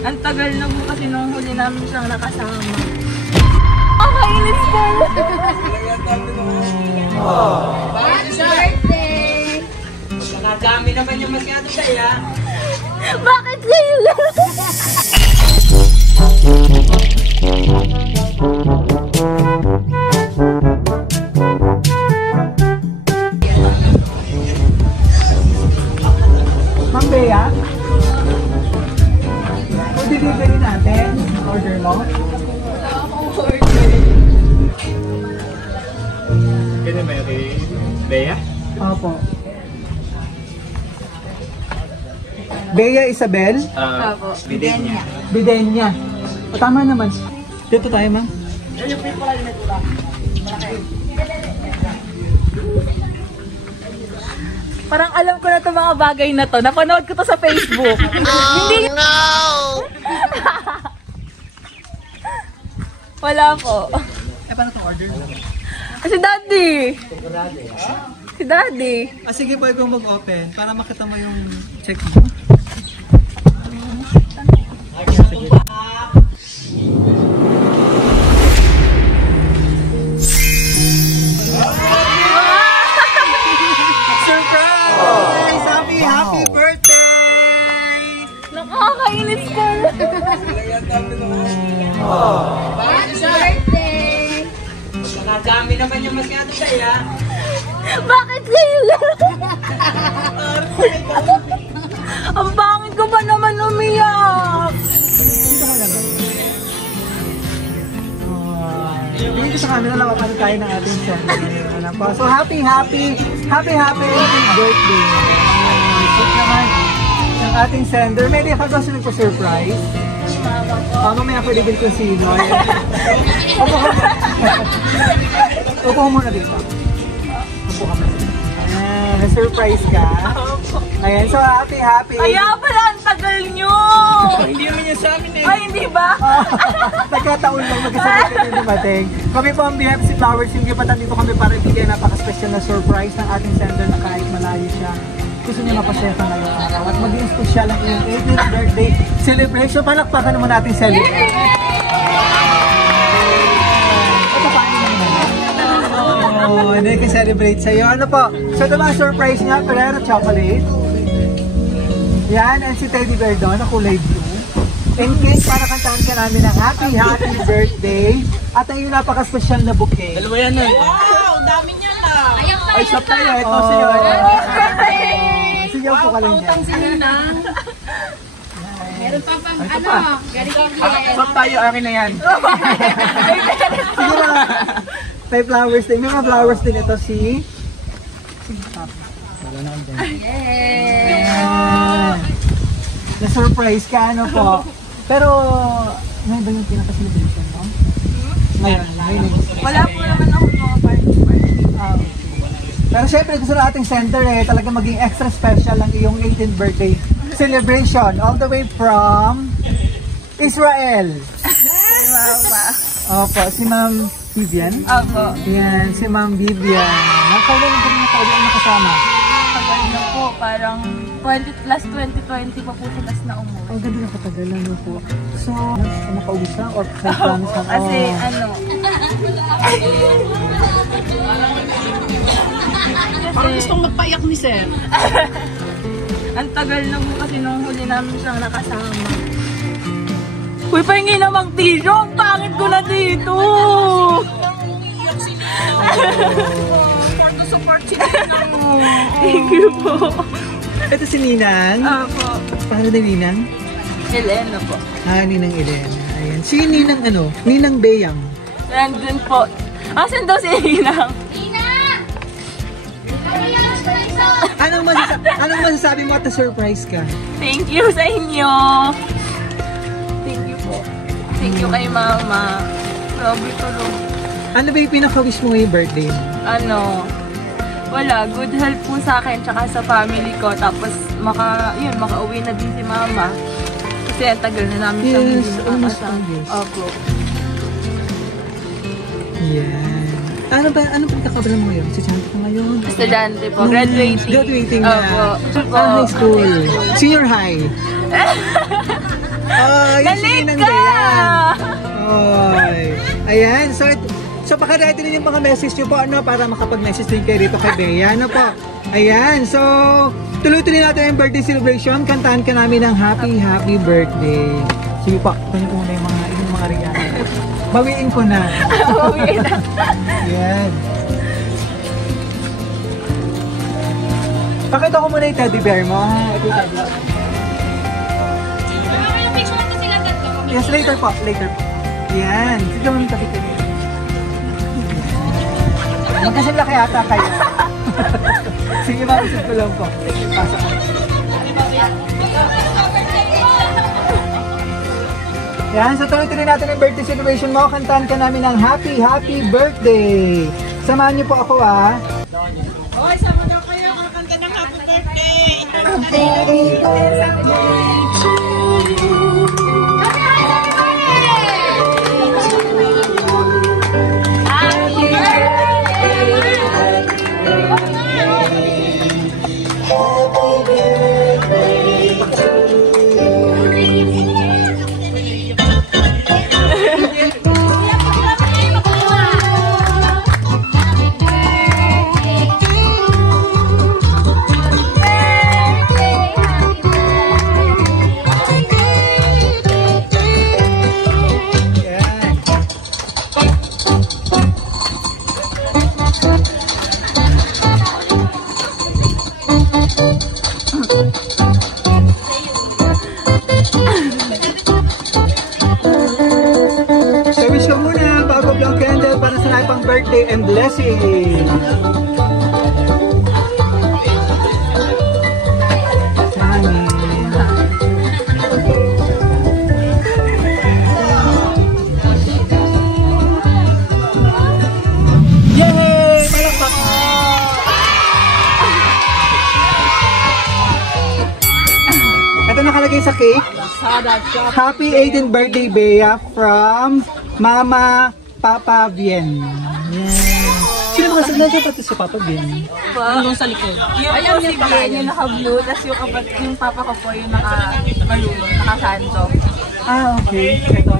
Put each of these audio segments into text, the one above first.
Ang tagal na po kasi nung huli namin siyang nakasama. Nakakainis ko! Happy birthday! Nakadami naman yung masyado sa'yo. Bakit kayo lang? Ma'am Bea? Kung delivery natin, order mo? Kaya Mary Bea? Opo. Bea Isabel? Opo. Bidenya. Bidenya. O, tama naman. Dito tayo, ma'am. Parang alam ko na itong mga bagay na to. Napanood ko to sa Facebook. Hindi. No! Wala po. Eh, paano itong order? Si Daddy. Si Daddy. Ah, sige po, ikaw mag-open para makita mo yung check mo. Surprise! Happy birthday! Nakakainis ko. Happy birthday! Nakadami naman yung masyado sa'yo. Bakit kayo lang? Ang pangit ko ba naman umiyak? Tingin ko sa camera lang kapag tayo ng ating sender. So happy birthday! Sweet naman ng ating sender. May di ka gusto nagpa-surprise? Mamaya pwede din kung sino. Upo muna dito. Upo ka muna. Na-surprise ka. Ayan, so happy. Kaya pala ang tagal nyo. Hindi naman yung sa amin eh. Ay, hindi ba? Nagkataon lang magkasabay ka din dumating. Kami po ang BFC Flowers. Hindi pa nandito kami para ibigay napaka-special na surprise ng ating sender na kahit malayo siya. Gusto niya mapasaya sa ngayong araw. At maging special ang iyong 18th birthday celebration. Palakpakan naman natin celebrate. Ito paano naman? Oh, hindi ka-celebrate sa'yo. Ano po? So ito mga surprise niya, Ferrero Chocolate. Yan, and si Teddy Bear doon, na kulay blue. And cake para kantahan ka namin ng happy birthday. At ang iyong napaka-special na bouquet. Dalawa yan eh. Wow! Dami niya na! Ay, shop tayo. Ito Oh. sa'yo. Sigaw po ka lang dyan. Meron pa pang galing Shop tayo, akin na yan. Sige na. May flowers din. May mga flowers din ito si... Wala na ang Yay! Na-surprise ka, ano po. Pero, may ba yung pinaka-celebration mo? Mayroon. Wala po naman ako mga party. Ah, okay. Pero syempre gusto na ating center talaga maging extra special ang iyong 18th birthday celebration all the way from Israel. Si Mama. Opo, si Ma'am Vivian. Opo. Yan, si Ma'am Vivian. Nakailan ka rin nakasama? Tagal na po. Parang 2020 pa po sila na umuwi. Ang ganda na katagalan mo po. So, nakauwi siya or promise na? Kasi ano... Parang gustong magpaiyak ni Sir. Ang tagal na po kasi nung huli namin siyang nakasama. Uy, pahingi namang tissue. Ang pangit ko na dito. Support sila ng... Thank you po. Ito si Ninang. Opo. Pangalan ni Ninang? Elena po. Ah, Ninang Elena. Ayan. Si Ninang ano? Ninang Beyang. Nandun po. Asan daw si Inang? Anong masasabi mo at na-surprise ka? Thank you sa inyo. Thank you po. Thank you kay Mama. Grabe tulong. Ano ba yung pinaka-wish mo ngayong birthday mo? Ano, wala. Good health po sa akin tsaka sa family ko. Tapos makauwi na din si Mama. Kasi ang tagal na namin siyang hindi nakakasama. Opo. Yan. Anong pagkakabala mo ngayon? Estudyante ka ngayon? Estudyante po. Graduating. Graduating na. Opo. High school. Senior high. Oh, yung si Nalate Ninang ka! Dayan. Oy. Ayan, so paka-ready din yung mga message nyo po, ano, para makapag-message din kayo dito kay Bea, ano po. Ayan, so, tuloy-tuloy natin yung birthday celebration. Kantahan ka namin ng happy birthday. Sige po, ito ko na yung mga regalo. Bawiin ko na. Bawiin na. Ayan. Pakita ko muna yung teddy bear mo, ha? Ito yung teddy bear. Yes, later po. Ayan. Sige mo yung tabi ko. Magkasing laki ata kayo. Sige, makusip ko lang po. Pasok. Yan, so tuloy-tuloy natin ang birthday celebration mo. Kantahan ka namin ng happy birthday. Samahan niyo po ako, ah. Hoy, sama daw kayo kakanta ng happy birthday. Service ko muna bago blow candle para sa lahat pang birthday and blessing. Yay! Palakpak mo! Ito nakalagay sa cake. Happy 18th birthday, Bea, from Mama Papa Bien. Yan. Sino ba kasi nandiyan pati si Papa Bien? Nandun sa likod. Yung si Bien, yung naka-blue, tapos yung papa ko po yung naka-santo. Ah, okay. Ito.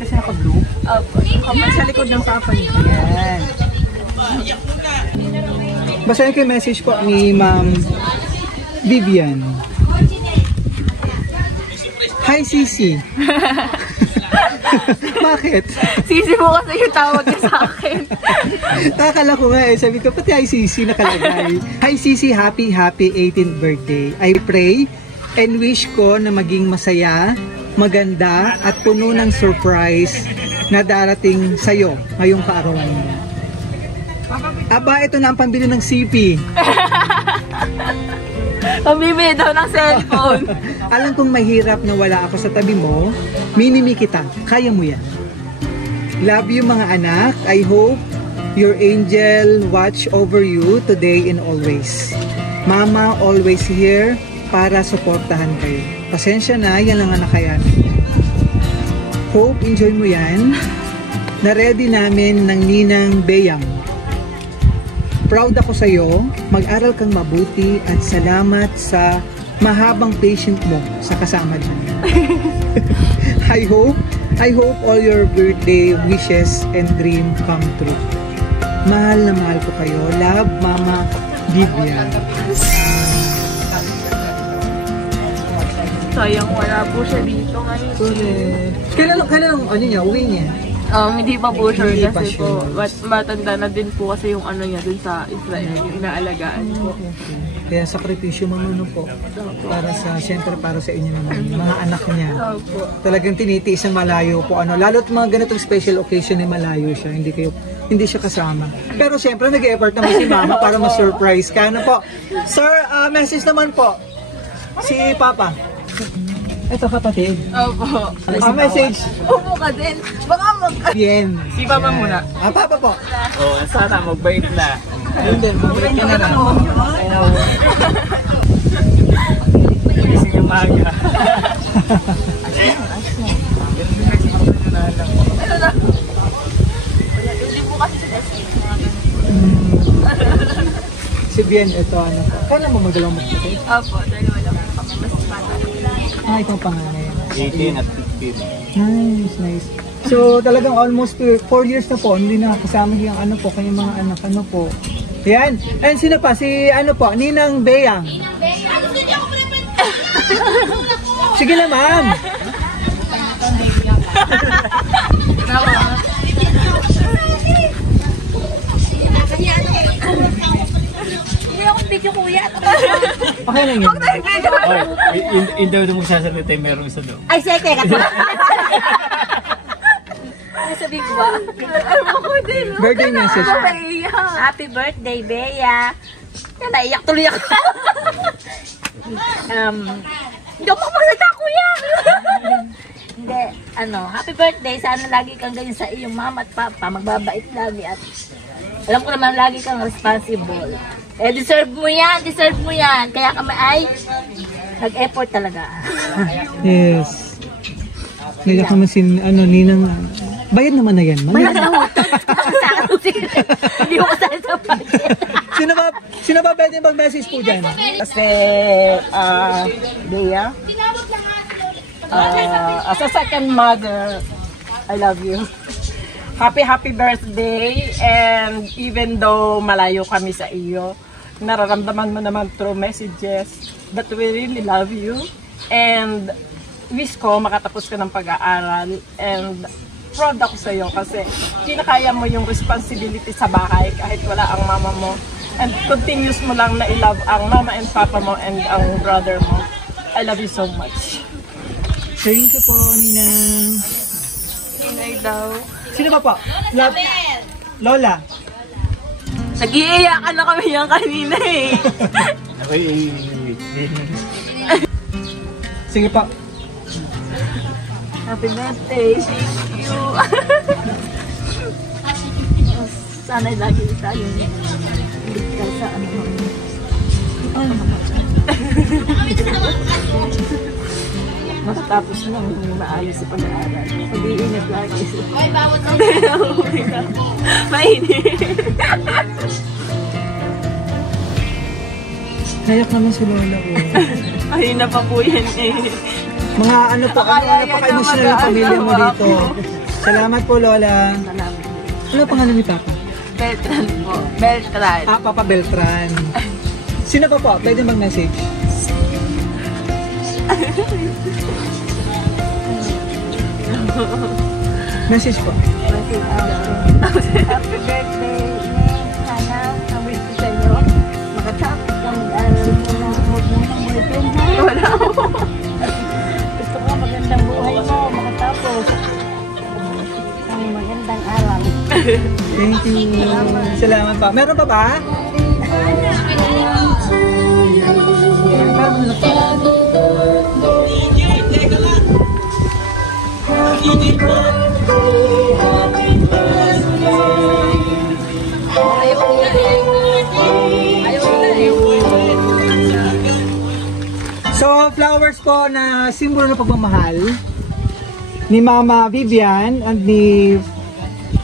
Kasi naka-blue. Opo, yung kapag sa likod ng papa niya. Yan. Basahin ko yung message po ni Ma'am Vivian. Hi, Sisi. Bakit? Sisi mo kasi yung tawag niya sa akin. Nakakala ko nga eh. Sabi ko, pati hi Sisi nakalagay. Hi Sisi, happy 18th birthday. I pray and wish ko na maging masaya, maganda at puno ng surprise na darating sa'yo ngayong kaarawan mo. Aba, ito na ang pambili ng CP. Pamibili daw ng cellphone. Alam kong mahirap na wala ako sa tabi mo, minimi kita, kaya mo yan. Love you mga anak, I hope your angel watch over you today and always. Mama always here para suportahan kayo. Pasensya na, yan lang ang nakayanan. Hope, enjoy mo yan. Na-ready namin ng Ninang Beyang. Proud ako sa iyo, mag-aral kang mabuti at salamat sa mahabang patient mo sa kasama namin. I hope all your birthday wishes and dream come true. Mahal na mahal ko kayo. Love, Mama Vivian. Sayang wala po siya dito ngayon. Kailan ano niya, uwi niya? Hindi pa po sure Hindi pa kasi sure. po matanda na din po kasi yung ano niya dun sa Israel, yung inaalagaan po. Kaya sakripisyo mamano po para sa, siyempre para sa inyo naman, mga anak niya. Opo. Talagang tinitiis ang malayo po. Lalo't mga ganitong special occasion ay malayo siya. Hindi siya kasama. Pero siyempre nag-e-effort naman si Mama para ma-surprise ka. Ano po? Sir, message naman po. Si Papa. Ito kapatid. Opo. Message. Upo ka din. Baka Bien. Si Papa muna. Papa po. Oo, sana magbait na. Hindi, mabait ka na lang. Gising yung maga. Si Bien, ito ano po. Kailan mo magalaw magpapit? Opo, dalawa lang po kami. Mas bata. Itong panganay. 18 at 15. Nice, nice. So talagang almost 4 years na po, hindi na kasama yung ano po, kanyang mga anak, ano po. Yan. And sino pa? Si ano po, Ninang Beyang. Sige na, ma'am. Hindi akong video kuya. Okay lang yun. Hindi daw magsasalita, meron isa daw. Ay, seke ka to. Ano sabi ko ba? Alam ko din. Birthday message. Happy birthday, Bea. Yan, naiyak tuloy ako. Hindi ako magsalita, kuya. Hindi, happy birthday. Sana lagi kang ganyan sa iyong mama at papa. Magbabait lagi at alam ko naman lagi kang responsible. Eh, deserve mo yan. Kaya kami ay nag-effort talaga. Yes. Naiyak naman si Ninang. Bayad naman na yan, ma'am. Bayad na mo. Hindi ko kasali sa budget. Sino ba pwede mag-message po dyan? Kasi, Bea, as a second mother, I love you. Happy birthday, and even though malayo kami sa iyo, nararamdaman mo naman through messages that we really love you, and wish ko makatapos ka ng pag-aaral, and proud ako sa iyo kasi kinakaya mo yung responsibility sa bahay kahit wala ang mama mo, and continuous mo lang na i-love ang mama and papa mo and ang brother mo. I love you so much. Thank you po, Ninang. Inay daw. Sino ba po? Lola. Nag-iiyakan na kami yan kanina eh. Okay. Sige po. Happy birthday. Thank you. Sana lagi tayo ligtas sa matapos nang maayos sa pag-aaral. Pag-iingat lagi. Ay, bawat mainit. Nayak naman si Lola ko. Ay, na pa po yan eh. Mga ano po, napaka-emotional na pamilya mo dito. Salamat po, Lola. Salamat. Ano pangalan ni Papa? Beltran po. Beltran. Ah, Papa Beltran. Sino pa po? Pwede mag-message? Message po. Happy birthday. Sana ang wish ko sa inyo. Makatapos ang mag-aaral mo na huwag mo nang boyfriend ha. Wala po. Gusto ko magandang buhay mo. Makatapos ang magandang aral. Thank you. Salamat pa. Meron pa ba? So, flowers po na simbolo ng pagmamahal ni Mama Vivian and ni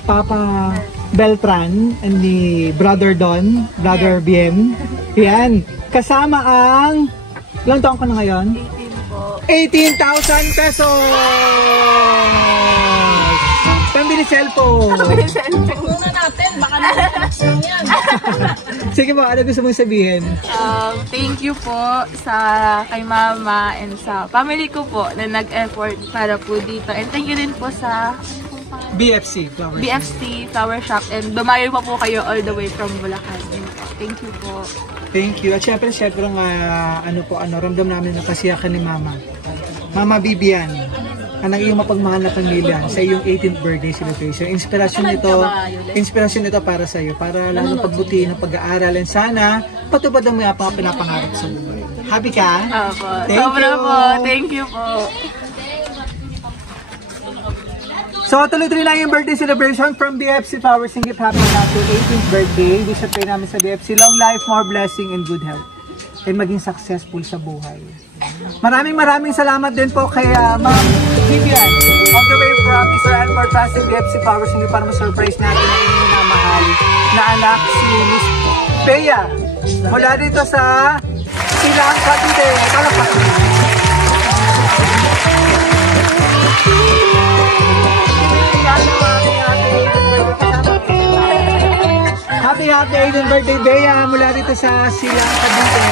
Papa Beltran and ni Brother Don, Brother Bien. Yan. Kasama ang, ilang taon ka na ngayon? 18,000 pesos! Pambili cellphone! Una natin, baka natin yan. Sige po, ano gusto mong sabihin? Thank you po sa kay mama and sa family ko po na nag-effort para po dito. And thank you din po sa BFC Flower Shop. BFC Flower Shop and dumayo pa po kayo all the way from Bulacan. Thank you po. Thank you. At syempre ramdam namin na kasiyakan ni Mama. Mama Vivian, ang iyong mapagmahal na pamilya sa iyong 18th birthday celebration. Inspirasyon ito para sa iyo, para lalo pagbutihin ang pag-aaral. And sana, patupad mo yung mga pinapangarap sa buhay. Happy ka? Opo. Thank Sobra you. po. Thank you po. So, tuloy-tuloy lang yung birthday celebration from BFC Flower Singip. Happy 18th birthday. Wish at pray namin sa BFC. Long life, more blessing, and good health. And maging successful sa buhay. Maraming salamat din po kay Ma'am Vivian. All the way from Mr. Elmore Trusting BFC Flower Singip para ma-surprise natin ang inyong minamahal na anak si Miss Bea. Mula dito sa Silang Cavite. Palakpakan. happy Aiden birthday, Bea, mula dito sa Silang Cavite.